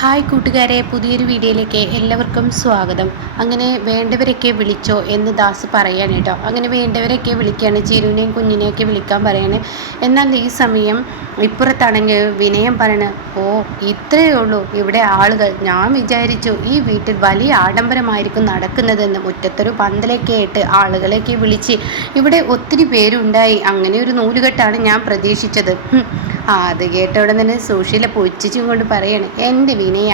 Hi കൂട്ടുകാരെ, പുതിയൊരു വീഡിയോയിലേക്ക് എല്ലാവർക്കും സ്വാഗതം. അങ്ങനെ വേണ്ടവരൊക്കെ വിളിച്ചോ എന്ന് ദാസ് പറയാൻ കേട്ടോ. അങ്ങനെ വേണ്ടവരൊക്കെ വിളിക്കുകയാണ്, ചിരുവിനെയും കുഞ്ഞിനെയൊക്കെ വിളിക്കാൻ പറയാണ്. എന്നാൽ ഈ സമയം ഇപ്പുറത്താണെങ്കിൽ വിനയം പറയണ, ഓ ഇത്രയേ ഉള്ളൂ ഇവിടെ ആളുകൾ. ഞാൻ വിചാരിച്ചു ഈ വീട്ടിൽ വലിയ ആഡംബരമായിരിക്കും നടക്കുന്നതെന്ന്. മുറ്റത്തൊരു പന്തലൊക്കെ ആയിട്ട് ആളുകളെയൊക്കെ വിളിച്ച് ഇവിടെ ഒത്തിരി പേരുണ്ടായി. അങ്ങനെ ഒരു നൂലുകെട്ടാണ് ഞാൻ പ്രതീക്ഷിച്ചത്. അത് കേട്ട ഉടൻ തന്നെ സുശീല പൊച്ചിച്ചും കൊണ്ട് പറയാണ്, എൻ്റെ വിനയ,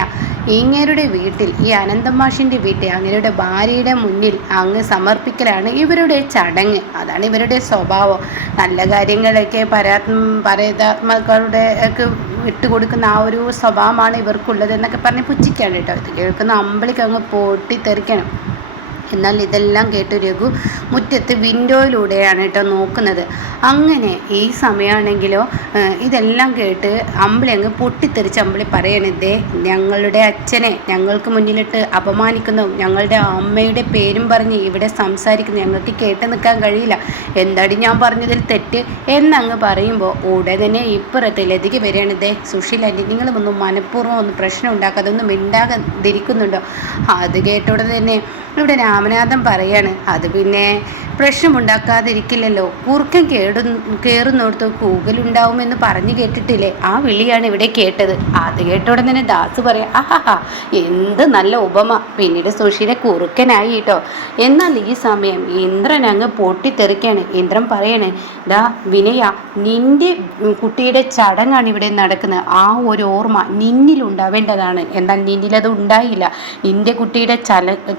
ഇങ്ങേരുടെ വീട്ടിൽ, ഈ അനന്തമാഷിൻ്റെ വീട്ടിൽ അങ്ങേരുടെ ഭാര്യയുടെ മുന്നിൽ അങ്ങ് സമർപ്പിക്കലാണ് ഇവരുടെ ചടങ്ങ്. അതാണ് ഇവരുടെ സ്വഭാവം. നല്ല കാര്യങ്ങളൊക്കെ പരേതാത്മാക്കളുടെ ഒക്കെ ഇട്ടുകൊടുക്കുന്ന ആ ഒരു സ്വഭാവമാണ് ഇവർക്കുള്ളത് എന്നൊക്കെ പറഞ്ഞ് പുച്ഛിക്കാണ് കേട്ടോ. ഇത് കേൾക്കുന്ന അമ്പളിക്ക് അങ്ങ് പൊട്ടിത്തെറിക്കണം. എന്നാൽ ഇതെല്ലാം കേട്ട് രഘു മുറ്റത്ത് വിൻഡോയിലൂടെയാണ് കേട്ടോ നോക്കുന്നത്. അങ്ങനെ ഈ സമയമാണെങ്കിലോ ഇതെല്ലാം കേട്ട് അമ്പിളി അങ്ങ് പൊട്ടിത്തെറിച്ച് അമ്പിളി പറയണതേ, ഞങ്ങളുടെ അച്ഛനെ ഞങ്ങൾക്ക് മുന്നിലിട്ട് അപമാനിക്കുന്നു, ഞങ്ങളുടെ അമ്മയുടെ പേരും പറഞ്ഞ് ഇവിടെ സംസാരിക്കുന്നു, ഞങ്ങൾക്ക് കേട്ട് നിൽക്കാൻ കഴിയില്ല, എന്താടി ഞാൻ പറഞ്ഞതിൽ തെറ്റ് എന്നങ്ങ് പറയുമ്പോൾ ഉടനെ തന്നെ ഇപ്പുറത്ത് ലതിക വരികയാണിതേ, സുശീല നിങ്ങളൊന്നും മനഃപൂർവ്വം ഒന്ന് പ്രശ്നം ഉണ്ടാക്കാതെ ഒന്നും മിണ്ടാതിരിക്കുന്നുണ്ടോ? അത് കേട്ടോടെ തന്നെ ഇവിടെ രാമനാഥൻ പറയാണ്, അത് പിന്നെ പ്രശ്നമുണ്ടാക്കാതിരിക്കില്ലല്ലോ, കുറുക്കൻ കയറുന്നിടത്ത് കൂകലുണ്ടാവുമെന്ന് പറഞ്ഞു കേട്ടിട്ടില്ലേ? ആ വിളിയാണ് ഇവിടെ കേട്ടത്. അത് കേട്ടോടെ തന്നെ ദാസ് പറയാം, ആഹാ എന്ത് നല്ല ഉപമ. പിന്നീട് സുശീല കുറുക്കനായി കേട്ടോ. എന്നാൽ ഈ സമയം ഇന്ദ്രൻ അങ്ങ് പൊട്ടിത്തെറിക്കാണ്. ഇന്ദ്രൻ പറയാണ്, ദാ വിനയ, നിന്റെ കുട്ടിയുടെ ചടങ്ങാണ് ഇവിടെ നടക്കുന്നത്. ആ ഒരു ഓർമ്മ നിന്നിലുണ്ടാവേണ്ടതാണ്. എന്നാൽ നിന്നിലത് ഉണ്ടായില്ല. നിന്റെ കുട്ടിയുടെ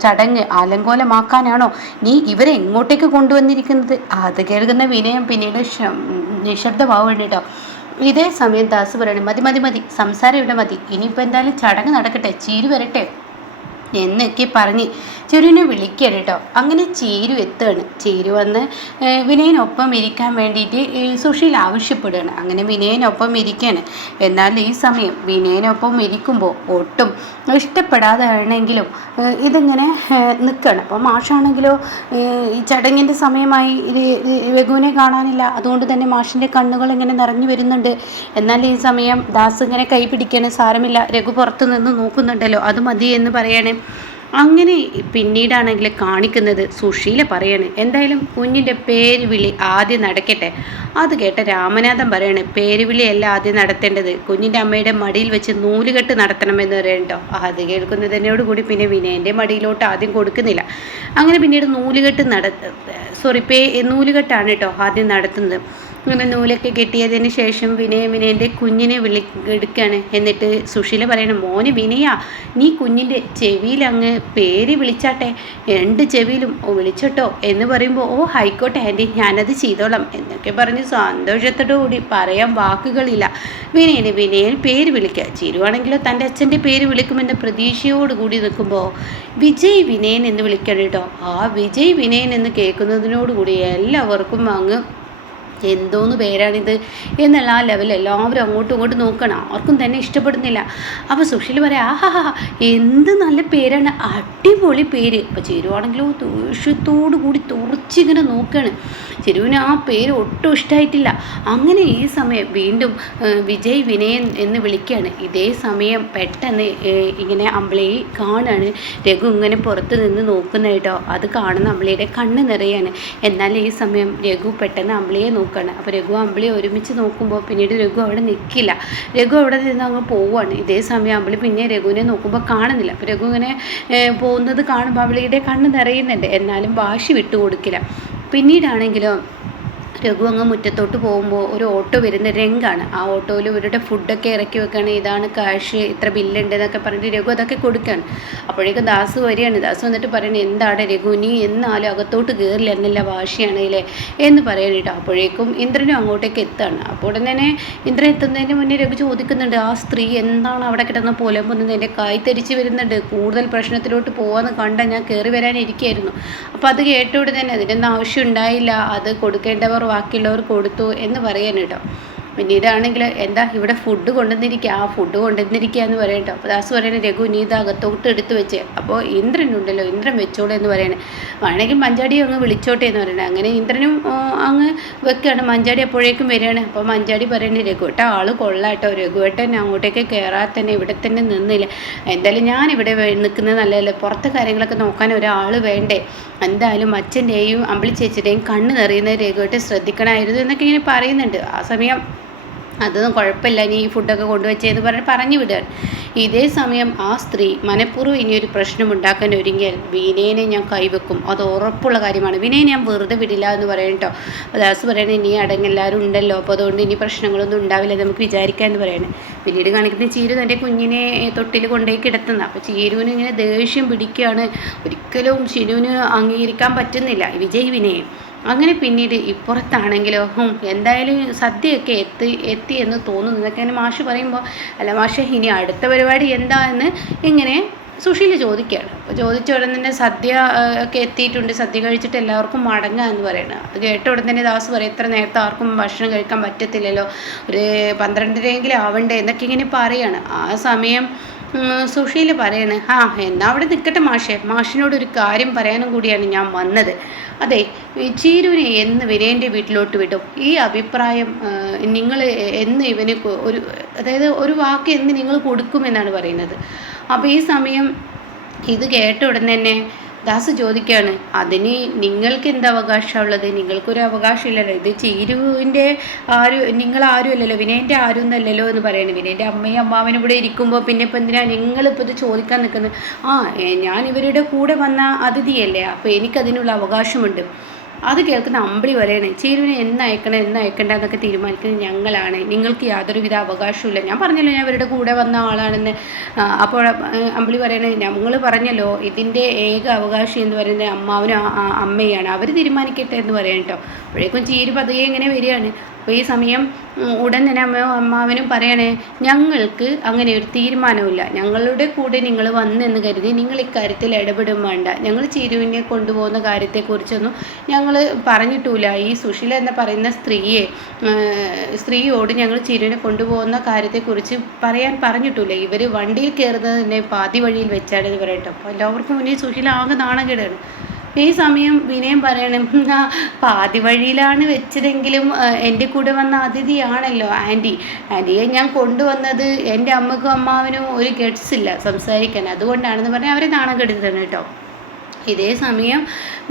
ചടങ്ങ് അലങ്കോലമാക്കാനാണോ നീ ഇവരെ എങ്ങോട്ടേക്ക് കൊണ്ടുവന്നിരിക്കുന്നത്? അത് കേൾക്കുന്ന വിനയം പിന്നീട് നിശബ്ദമാവുന്നുണ്ട് കേട്ടോ. ഇതേ സമയം ദാസ് പറയണം, മതി മതി മതി, സംസാരം ഇവിടെ മതി, ഇനിയിപ്പോൾ എന്തായാലും ചടങ്ങ് നടക്കട്ടെ, ചീരു വരട്ടെ എന്നൊക്കെ പറഞ്ഞ് ചെരുവിനെ വിളിക്കുകയാണ് കേട്ടോ. അങ്ങനെ ചീരു എത്തുകയാണ്. ചീരു വന്ന് വിനയനൊപ്പം ഇരിക്കാൻ വേണ്ടിയിട്ട് സുശീൽ ആവശ്യപ്പെടുകയാണ്. അങ്ങനെ വിനയനൊപ്പം ഇരിക്കുകയാണ്. എന്നാൽ ഈ സമയം വിനയനൊപ്പം ഇരിക്കുമ്പോൾ ഒട്ടും ഇഷ്ടപ്പെടാതെ ആണെങ്കിലും ഇതിങ്ങനെ നിൽക്കുകയാണ്. അപ്പോൾ മാഷാണെങ്കിലോ ഈ ചടങ്ങിൻ്റെ സമയമായി രഘുവിനെ കാണാനില്ല. അതുകൊണ്ട് തന്നെ മാഷിൻ്റെ കണ്ണുകൾ ഇങ്ങനെ നിറഞ്ഞു വരുന്നുണ്ട്. എന്നാൽ ഈ സമയം ദാസ് ഇങ്ങനെ കൈ പിടിക്കുകയാണ്. സാരമില്ല, രഘു പുറത്തു നിന്ന് നോക്കുന്നുണ്ടല്ലോ, അത് മതി എന്ന് പറയാണ്. അങ്ങനെ പിന്നീടാണെങ്കിൽ കാണിക്കുന്നത് സുശീല പറയാണ്, എന്തായാലും കുഞ്ഞിൻ്റെ പേര് വിളി ആദ്യം നടക്കട്ടെ. അത് കേട്ട രാമനാഥൻ പറയാണ്, പേര് വിളിയല്ല ആദ്യം നടത്തേണ്ടത്, കുഞ്ഞിൻ്റെ അമ്മയുടെ മടിയിൽ വെച്ച് നൂലുകെട്ട് നടത്തണമെന്ന് പറയണ്ടോ. അത് കേൾക്കുന്നതിനോടുകൂടി പിന്നെ വിനയൻ്റെ മടിയിലോട്ട് ആദ്യം കൊടുക്കുന്നില്ല. അങ്ങനെ പിന്നീട് നൂലുകെട്ടാണ് കേട്ടോ ആദ്യം നടത്തുന്നത്. അങ്ങനെ നൂലൊക്കെ കെട്ടിയതിന് ശേഷം വിനയൻ്റെ കുഞ്ഞിനെ എടുക്കുകയാണ്. എന്നിട്ട് സുശീല പറയണം, മോന് വിനയ, നീ കുഞ്ഞിൻ്റെ ചെവിയിൽ അങ്ങ് പേര് വിളിച്ചാട്ടെ, 2 ചെവിയിലും വിളിച്ചോട്ടോ എന്ന് പറയുമ്പോൾ, ഓ ആയിക്കോട്ടെ ആൻറ്റി, ഞാനത് ചെയ്തോളാം എന്നൊക്കെ പറഞ്ഞ് സന്തോഷത്തോടുകൂടി പറയാൻ വാക്കുകളില്ല. വിനയൻ പേര് വിളിക്കുക. ചിരുവാണെങ്കിലോ തൻ്റെ അച്ഛൻ്റെ പേര് വിളിക്കുമെന്ന പ്രതീക്ഷയോടുകൂടി നിൽക്കുമ്പോൾ വിജയ് വിനയൻ എന്ന് വിളിക്കണം കേട്ടോ. ആ വിജയ് വിനയൻ എന്ന് കേൾക്കുന്നതിനോടുകൂടി എല്ലാവർക്കും അങ്ങ് എന്തോന്ന് പേരാണിത് എന്നുള്ള ആ ലെവൽ എല്ലാവരും അങ്ങോട്ടും ഇങ്ങോട്ടും നോക്കണം. ആർക്കും തന്നെ ഇഷ്ടപ്പെടുന്നില്ല. അപ്പോൾ സുശീൽ പറയാം, ആഹാ എന്ത് നല്ല പേരാണ്, അടിപൊളി പേര്. അപ്പോൾ ചിരുവാണെങ്കിലും ദേഷ്യത്തോടു കൂടി തുറച്ചിങ്ങനെ നോക്കുകയാണ്. ചിരുവിന് ആ പേര് ഒട്ടും ഇഷ്ടമായിട്ടില്ല. അങ്ങനെ ഈ സമയം വീണ്ടും വിജയ് വിനയൻ എന്ന് വിളിക്കുകയാണ്. ഇതേ സമയം പെട്ടെന്ന് ഇങ്ങനെ അമ്പിളിയെ കാണുകയാണ്. രഘു ഇങ്ങനെ പുറത്ത് നിന്ന് നോക്കുന്ന കേട്ടോ. അത് കാണുന്ന അമ്പിളിയുടെ കണ്ണ് നിറയാണ്. എന്നാൽ ഈ സമയം രഘു പെട്ടെന്ന് അമ്പിളിയെ നോക്കുകയാണ്. അപ്പോൾ രഘു അമ്പിളിയെ ഒരുമിച്ച് നോക്കുമ്പോൾ പിന്നീട് രഘു അവിടെ നിൽക്കില്ല. രഘു അവിടെ നിന്ന് അങ്ങ് പോവുകയാണ്. ഇതേ സമയം അമ്പിളി പിന്നെ രഘുവിനെ നോക്കുമ്പോൾ കാണുന്നില്ല. അപ്പോൾ രഘു ഇങ്ങനെ പോകുന്നത് കാണുമ്പോൾ അമ്പിളിയുടെ കണ്ണ് നിറയുന്നുണ്ട്. എന്നാലും വാശി വിട്ടുകൊടുക്കില്ല. പിന്നീടാണെങ്കിലോ രഘു അങ്ങ് മുറ്റത്തോട്ട് പോകുമ്പോൾ ഒരു ഓട്ടോ വരുന്ന രംഗാണ്. ആ ഓട്ടോയിൽ ഇവരുടെ ഫുഡൊക്കെ ഇറക്കി വെക്കുകയാണ്. ഇതാണ് കാശ്, ഇത്ര ബില്ലുണ്ട് എന്നൊക്കെ പറഞ്ഞിട്ട് രഘു അതൊക്കെ കൊടുക്കുകയാണ്. അപ്പോഴേക്കും ദാസ് വരികയാണ്. ദാസ് വന്നിട്ട് പറയണേ, എന്താണ് രഘു, നീ എന്നാലും അകത്തോട്ട് കയറില്ല എന്നല്ല വാശിയാണല്ലേ എന്ന് പറയാനിട്ടോ. അപ്പോഴേക്കും ഇന്ദ്രനും അങ്ങോട്ടേക്ക് എത്തുകയാണ്. അപ്പോൾ ഉടനെ തന്നെ ഇന്ദ്രൻ എത്തുന്നതിന് മുന്നേ രഘു ചോദിക്കുന്നുണ്ട്, ആ സ്ത്രീ എന്താണ് അവിടെ കിടന്ന് പുലമ്പുന്നത്, എൻ്റെ കൈ തെരിച്ച് വരുന്നുണ്ട്, കൂടുതൽ പ്രശ്നത്തിലോട്ട് പോകാമെന്ന് കണ്ടാൽ ഞാൻ കയറി വരാനിരിക്കുകയായിരുന്നു. അപ്പോൾ അത് കേട്ടോടെ തന്നെ അതിനൊന്നും ആവശ്യം ഉണ്ടായില്ല, അത് കൊടുക്കേണ്ടവർ ബാക്കിയുള്ളവർ കൊടുത്തു എന്ന് പറയാൻ കേട്ടോ. പിന്നീടാണെങ്കിൽ എന്താ ഇവിടെ ഫുഡ് കൊണ്ടുവന്നിരിക്കുക, ആ ഫുഡ് കൊണ്ടുവന്നിരിക്കുക എന്ന് പറയട്ടോ. അപ്പോൾ ദാസ് പറയണേ രഘു നീ ഇത് അകത്തോട്ട് എടുത്ത് വെച്ചേ. അപ്പോൾ ഇന്ദ്രനുണ്ടല്ലോ, ഇന്ദ്രൻ വെച്ചോളൂ എന്ന് പറയണേ. വേണമെങ്കിൽ മഞ്ചാടി അങ്ങ് വിളിച്ചോട്ടെ എന്ന് പറയണേ. അങ്ങനെ ഇന്ദ്രനും അങ്ങ് വെക്കുകയാണ്. മഞ്ചാടി അപ്പോഴേക്കും വരികയാണ്. അപ്പോൾ മഞ്ചാടി പറയണേ രഘുവേട്ട ആൾ കൊള്ളാട്ടോ, രഘുവേട്ടൻ അങ്ങോട്ടേക്ക് കയറാതെ തന്നെ ഇവിടെ തന്നെ നിന്നില്ല. എന്തായാലും ഞാനിവിടെ നിൽക്കുന്നത് നല്ലതല്ലേ, പുറത്തെ കാര്യങ്ങളൊക്കെ നോക്കാൻ ഒരാൾ വേണ്ടേ, എന്തായാലും അച്ഛൻ്റെയും അമ്പിളി ചേച്ചിയുടെയും കണ്ണ് നിറയുന്നത് രഘുവേട്ടൻ ശ്രദ്ധിക്കണമായിരുന്നു എന്നൊക്കെ ഇങ്ങനെ പറയുന്നുണ്ട്. ആ സമയം അതൊന്നും കുഴപ്പമില്ല, നീ ഈ ഫുഡൊക്കെ കൊണ്ടുവച്ചേന്ന് പറഞ്ഞു വിടുകയാണ്. ഇതേ സമയം ആ സ്ത്രീ മനഃപൂർവ്വം ഇനിയൊരു പ്രശ്നം ഉണ്ടാക്കാൻ ഒരുങ്ങിയാൽ വിനയനെ ഞാൻ കൈവെക്കും, അത് ഉറപ്പുള്ള കാര്യമാണ്. വിനയെ ഞാൻ വെറുതെ വിടില്ല എന്ന് പറയണം കേട്ടോ. ദാസ് പറയണേ നീ അടങ്ങെല്ലാവരും ഉണ്ടല്ലോ, അപ്പോൾ അതുകൊണ്ട് ഇനി പ്രശ്നങ്ങളൊന്നും ഉണ്ടാവില്ല നമുക്ക് വിചാരിക്കാം എന്ന് പറയണേ. പിന്നീട് കാണിക്കുന്ന ചീരു തൻ്റെ കുഞ്ഞിനെ തൊട്ടിൽ കൊണ്ടുപോയി കിടത്തുന്നത്. അപ്പോൾ ചീരുവിന് ഇങ്ങനെ ദേഷ്യം പിടിക്കുകയാണ്. ഒരിക്കലും ചിരുവിന് അംഗീകരിക്കാൻ പറ്റുന്നില്ല വിജയ് വിനയെ. അങ്ങനെ പിന്നീട് ഇപ്പുറത്താണെങ്കിലോ എന്തായാലും സദ്യയൊക്കെ എത്തി എന്ന് തോന്നുന്നു എന്നൊക്കെ മാഷ് പറയുമ്പോൾ, അല്ല മാഷ് ഇനി അടുത്ത പരിപാടി എന്താ എന്ന് ഇങ്ങനെ സുശീല ചോദിക്കുകയാണ്. അപ്പോൾ ചോദിച്ച ഉടൻ തന്നെ സദ്യ ഒക്കെ എത്തിയിട്ടുണ്ട്, സദ്യ കഴിച്ചിട്ട് എല്ലാവർക്കും മടങ്ങുക എന്ന് പറയുന്നത്. അത് കേട്ട ഉടൻ തന്നെ ദാസ് പറയും ഇത്ര നേരത്തെ ആർക്കും ഭക്ഷണം കഴിക്കാൻ പറ്റത്തില്ലല്ലോ, ഒരു 12:30 ആവണ്ടേ എന്നൊക്കെ ഇങ്ങനെ പറയുകയാണ്. ആ സമയം സുശീല പറയാണ് എന്നാ അവിടെ നിൽക്കട്ടെ മാഷേ, മാഷിനോടൊരു കാര്യം പറയാനും കൂടിയാണ് ഞാൻ വന്നത്. അതെ, ചീരുവിനെ എന്ന് വിനയൻ്റെ വീട്ടിലോട്ട് വിടും, ഈ അഭിപ്രായം നിങ്ങൾ എന്ന് ഇവന് അതായത് ഒരു വാക്ക് എന്ന് നിങ്ങൾ കൊടുക്കുമെന്നാണ് പറയുന്നത്. അപ്പോൾ ഈ സമയം ഇത് കേട്ട ഉടൻ തന്നെ ദാസ് ചോദിക്കുകയാണ് അതിന് നിങ്ങൾക്ക് എന്താ അവകാശമുള്ളത്, നിങ്ങൾക്കൊരു അവകാശമില്ലല്ലോ, ഇത് ചീരുവിൻ്റെ നിങ്ങളാരും അല്ലല്ലോ, വിനയൻ്റെ ആരും എന്നല്ലല്ലോ എന്ന് പറയുന്നത്. വിനയൻ്റെ അമ്മയും അമ്മാവനും ഇവിടെ ഇരിക്കുമ്പോൾ പിന്നെ ഇപ്പം എന്തിനാണ് നിങ്ങളിപ്പോൾ ഇത് ചോദിക്കാൻ നിൽക്കുന്നത്? ഞാൻ ഇവരുടെ കൂടെ വന്ന അതിഥിയല്ലേ, അപ്പോൾ എനിക്കതിനുള്ള അവകാശമുണ്ട്. അത് കേൾക്കുന്ന അമ്പിളി പറയണേ ചീരുവിനെ എന്നയക്കണം എന്നയക്കണ്ട എന്നൊക്കെ തീരുമാനിക്കുന്നത് ഞങ്ങളാണ്, നിങ്ങൾക്ക് യാതൊരുവിധ അവകാശമില്ല. ഞാൻ പറഞ്ഞല്ലോ ഞാൻ അവരുടെ കൂടെ വന്ന ആളാണെന്ന്. അപ്പോൾ അമ്പിളി പറയണേ ഞങ്ങൾ പറഞ്ഞല്ലോ ഇതിൻ്റെ ഏക അവകാശം എന്ന് പറയുന്നത് അമ്മാവനും അമ്മയാണ്, അവർ തീരുമാനിക്കട്ടെ എന്ന് പറയാം കേട്ടോ. അപ്പോഴേക്കും ചീരു പതുകെ ഇങ്ങനെ വരികയാണ്. അപ്പോൾ ഈ സമയം ഉടൻ തന്നെ അമ്മാവനും പറയണേ ഞങ്ങൾക്ക് അങ്ങനെ ഒരു തീരുമാനമില്ല, ഞങ്ങളുടെ കൂടെ നിങ്ങൾ വന്നെന്ന് കരുതി നിങ്ങൾ ഇക്കാര്യത്തിൽ ഇടപെടും വേണ്ട, ഞങ്ങൾ ചീരുവിനെ കൊണ്ടുപോകുന്ന കാര്യത്തെക്കുറിച്ചൊന്നും ഞങ്ങൾ പറഞ്ഞിട്ടില്ല. ഈ സുശീല എന്ന് പറയുന്ന സ്ത്രീയോട് ഞങ്ങൾ ചീരുവിനെ കൊണ്ടുപോകുന്ന കാര്യത്തെക്കുറിച്ച് പറയാൻ പറഞ്ഞിട്ടില്ല. ഇവർ വണ്ടിയിൽ കയറുന്നത് തന്നെ പാതി വഴിയിൽ വെച്ചാണെന്ന് പറയട്ടോ. അപ്പോൾ എല്ലാവർക്കും മുന്നേ സുശീല ആകെ നാണക്കേടാണ്. ഈ സമയം വിനയം പറയണം പാതി വഴിയിലാണ് വെച്ചതെങ്കിലും എൻ്റെ കൂടെ വന്ന അതിഥിയാണല്ലോ ആൻറ്റിയെ ഞാൻ കൊണ്ടുവന്നത് എൻ്റെ അമ്മക്കും അമ്മാവനും ഒരു ഗട്ട്സ് ഇല്ല സംസാരിക്കാൻ, അതുകൊണ്ടാണെന്ന് പറഞ്ഞാൽ അവരെ നാണം കെടുത്തതാണ് കേട്ടോ. ഇതേ സമയം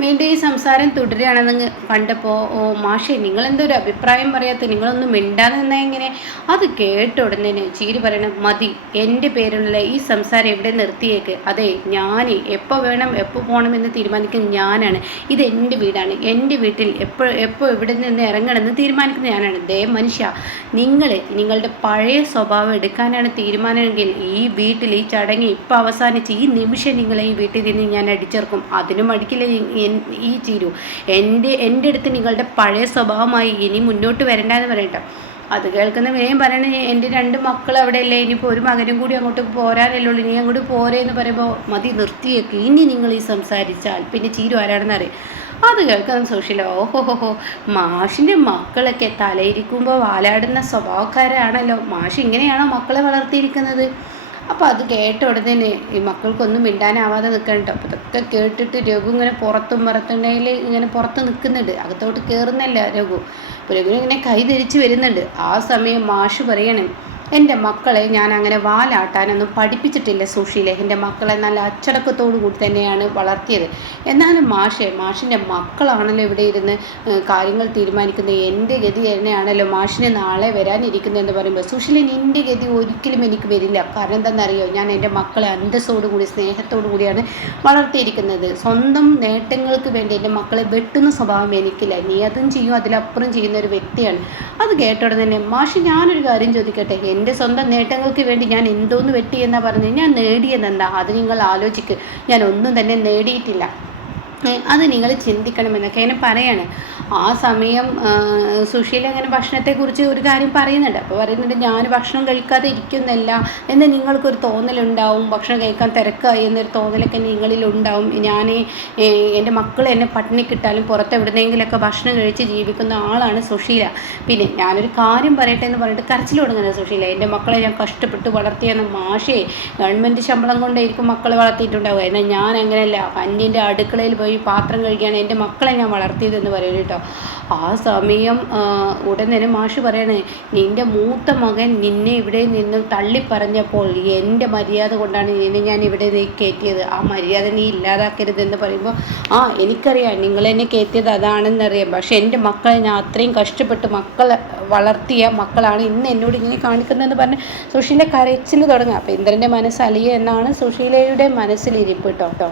വീണ്ടും ഈ സംസാരം തുടരുകയാണെന്ന് കണ്ടപ്പോൾ മാഷേ നിങ്ങളെന്തോ ഒരു അഭിപ്രായം പറയാത്ത, നിങ്ങളൊന്നും മിണ്ടാതെ നിന്നാൽ എങ്ങനെ? അത് കേട്ട ഉടനെ ചീരി പറയണം മതി, എൻ്റെ പേരിലുള്ള ഈ സംസാരം എവിടെ നിർത്തിയേക്ക്. അതെ ഞാൻ എപ്പോൾ വേണം എപ്പോൾ പോകണമെന്ന് തീരുമാനിക്കുന്നത് ഞാനാണ്, ഇത് എൻ്റെ വീടാണ്, എൻ്റെ വീട്ടിൽ എപ്പോൾ എവിടെ നിന്ന് ഇറങ്ങണമെന്ന് തീരുമാനിക്കുന്നത് ഞാനാണ്. ദേ മനുഷ്യ, നിങ്ങളുടെ പഴയ സ്വഭാവം എടുക്കാനാണ് തീരുമാനമെങ്കിൽ ഈ വീട്ടിൽ ഈ ചടങ്ങ് ഇപ്പോൾ അവസാനിച്ച് ഈ നിമിഷം നിങ്ങളെ ഈ വീട്ടിൽ നിന്ന് ഞാൻ അടിച്ചേർക്കും. അതിനും മടിക്കില്ല ഈ ചീരു. എൻ്റെ അടുത്ത് നിങ്ങളുടെ പഴയ സ്വഭാവമായി ഇനി മുന്നോട്ട് വരണ്ടെന്ന് പറയട്ടെ. അത് കേൾക്കുന്ന വിനയം പറയണേ എൻ്റെ 2 മക്കൾ അവിടെ അല്ലേ, ഇനിയിപ്പോൾ ഒരു മകനും കൂടി അങ്ങോട്ട് പോരാനല്ലേ ഉള്ളൂ, ഇനി അങ്ങോട്ട് പോരേ എന്ന് പറയുമ്പോൾ മതി നിർത്തിയേക്ക്, ഇനി നിങ്ങൾ ഈ സംസാരിച്ചാൽ പിന്നെ ചീരു ആരാണെന്ന് അറിയാം. അത് കേൾക്കുന്ന സുശീല ഓഹോഹോ മാഷിൻ്റെ മക്കളൊക്കെ തലയിരിക്കുമ്പോൾ വാലാടുന്ന സ്വഭാവക്കാരാണല്ലോ, മാഷ് ഇങ്ങനെയാണോ മക്കളെ വളർത്തിയിരിക്കുന്നത്? അപ്പോൾ അത് കേട്ട ഉടനെ ഈ മക്കൾക്കൊന്നും മിണ്ടാനാവാതെ നിൽക്കണം കേട്ടോ. അപ്പോൾ ഇതൊക്കെ കേട്ടിട്ട് രഘു ഇങ്ങനെ പുറത്തുണ്ടെങ്കിൽ ഇങ്ങനെ പുറത്ത് നിൽക്കുന്നുണ്ട്, അകത്തോട്ട് കയറുന്നല്ല രഘു. അപ്പോൾ രഘു ഇങ്ങനെ കൈ ധരിച്ച് വരുന്നുണ്ട്. ആ സമയം മാഷ് പറയണം എൻ്റെ മക്കളെ ഞാൻ അങ്ങനെ വാലാട്ടാനൊന്നും പഠിപ്പിച്ചിട്ടില്ല സുശീലെ, എൻ്റെ മക്കളെ നല്ല അച്ചടക്കത്തോടു കൂടി തന്നെയാണ് വളർത്തിയത്. എന്നാലും മാഷിൻ്റെ മക്കളാണല്ലോ ഇവിടെ ഇരുന്ന് കാര്യങ്ങൾ തീരുമാനിക്കുന്നത്, എൻ്റെ ഗതി തന്നെയാണല്ലോ മാഷിന് നാളെ വരാനിരിക്കുന്നതെന്ന് പറയുമ്പോൾ സുശീലെ നിൻ്റെ ഗതി ഒരിക്കലും എനിക്ക് വരില്ല. കാരണം എന്താണെന്നറിയോ, ഞാൻ എൻ്റെ മക്കളെ അന്തസ്സോടു കൂടി സ്നേഹത്തോടു കൂടിയാണ് വളർത്തിയിരിക്കുന്നത്. സ്വന്തം നേട്ടങ്ങൾക്ക് വേണ്ടി എൻ്റെ മക്കളെ വെട്ടുന്ന സ്വഭാവം എനിക്കില്ല, നീ അതും ചെയ്യും അതിലപ്പുറം ചെയ്യുന്ന ഒരു വ്യക്തിയാണ്. അത് കേട്ടോടെ തന്നെ മാഷ് ഞാനൊരു കാര്യം ചോദിക്കട്ടെ, എൻ്റെ സ്വന്തം നേട്ടങ്ങൾക്ക് വേണ്ടി ഞാൻ എന്തോന്ന് വെട്ടി എന്നാ പറഞ്ഞത്, ഞാൻ നേടിയതെന്താ? അത് നിങ്ങൾ ആലോചിക്ക്, ഞാൻ ഒന്നും തന്നെ നേടിയിട്ടില്ല. അത് നിങ്ങൾ ചിന്തിക്കണമെന്നൊക്കെ ഇങ്ങനെ പറയാണ്. ആ സമയം സുശീല അങ്ങനെ ഭക്ഷണത്തെക്കുറിച്ച് ഒരു കാര്യം പറയുന്നുണ്ട്. അപ്പോൾ പറയുന്നുണ്ട്, ഞാൻ ഭക്ഷണം കഴിക്കാതെ ഇരിക്കുന്നല്ല എന്ന് നിങ്ങൾക്കൊരു തോന്നലുണ്ടാവും, ഭക്ഷണം കഴിക്കാൻ തിരക്കായി എന്നൊരു തോന്നലൊക്കെ നിങ്ങളിലുണ്ടാവും. ഞാൻ എൻ്റെ മക്കൾ എന്നെ പട്ടിണിക്കിട്ടാലും പുറത്ത് എവിടുന്നെങ്കിലൊക്കെ ഭക്ഷണം കഴിച്ച് ജീവിക്കുന്ന ആളാണ് സുശീല. പിന്നെ ഞാനൊരു കാര്യം പറയട്ടെ എന്ന് പറഞ്ഞിട്ട് കരച്ചിൽ തുടങ്ങുന്നത് സുശീല. എൻ്റെ മക്കളെ ഞാൻ കഷ്ടപ്പെട്ട് വളർത്തിയെന്ന മാഷേ, ഗവൺമെൻറ് ശമ്പളം കൊണ്ടായിരിക്കും മക്കളെ വളർത്തിയിട്ടുണ്ടാവുക, എന്നാൽ ഞാൻ അങ്ങനെയല്ല, അന്യൻ്റെ അടുക്കളയിൽ പോയി പാത്രം കഴിക്കുകയാണ് എൻ്റെ മക്കളെ ഞാൻ വളർത്തിയതെന്ന് പറയും കേട്ടോ. ആ സമയം ഉടൻ തന്നെ മാഷ് പറയണേ, നിൻ്റെ മൂത്ത മകൻ നിന്നെ ഇവിടെ നിന്ന് തള്ളിപ്പറഞ്ഞപ്പോൾ എൻ്റെ മര്യാദ കൊണ്ടാണ് നിന്നെ ഞാൻ ഇവിടെ കയറ്റിയത്, ആ മര്യാദ നീ ഇല്ലാതാക്കരുതെന്ന് പറയുമ്പോൾ, എനിക്കറിയാം നിങ്ങളെന്നെ കയറ്റിയത് അതാണെന്നറിയാം, പക്ഷേ എൻ്റെ മക്കളെ ഞാൻ അത്രയും കഷ്ടപ്പെട്ട് മക്കളെ വളർത്തിയ മക്കളാണ് ഇന്ന് എന്നോട് ഇങ്ങനെ കാണിക്കുന്നതെന്ന് പറഞ്ഞ് സുശീല കരച്ചിൽ തുടങ്ങുക. അപ്പോൾ ഇന്ദ്രൻ്റെ മനസ്സ് അലിയ എന്നാണ് സുശീലയുടെ മനസ്സിലിരിപ്പ് കേട്ടോ.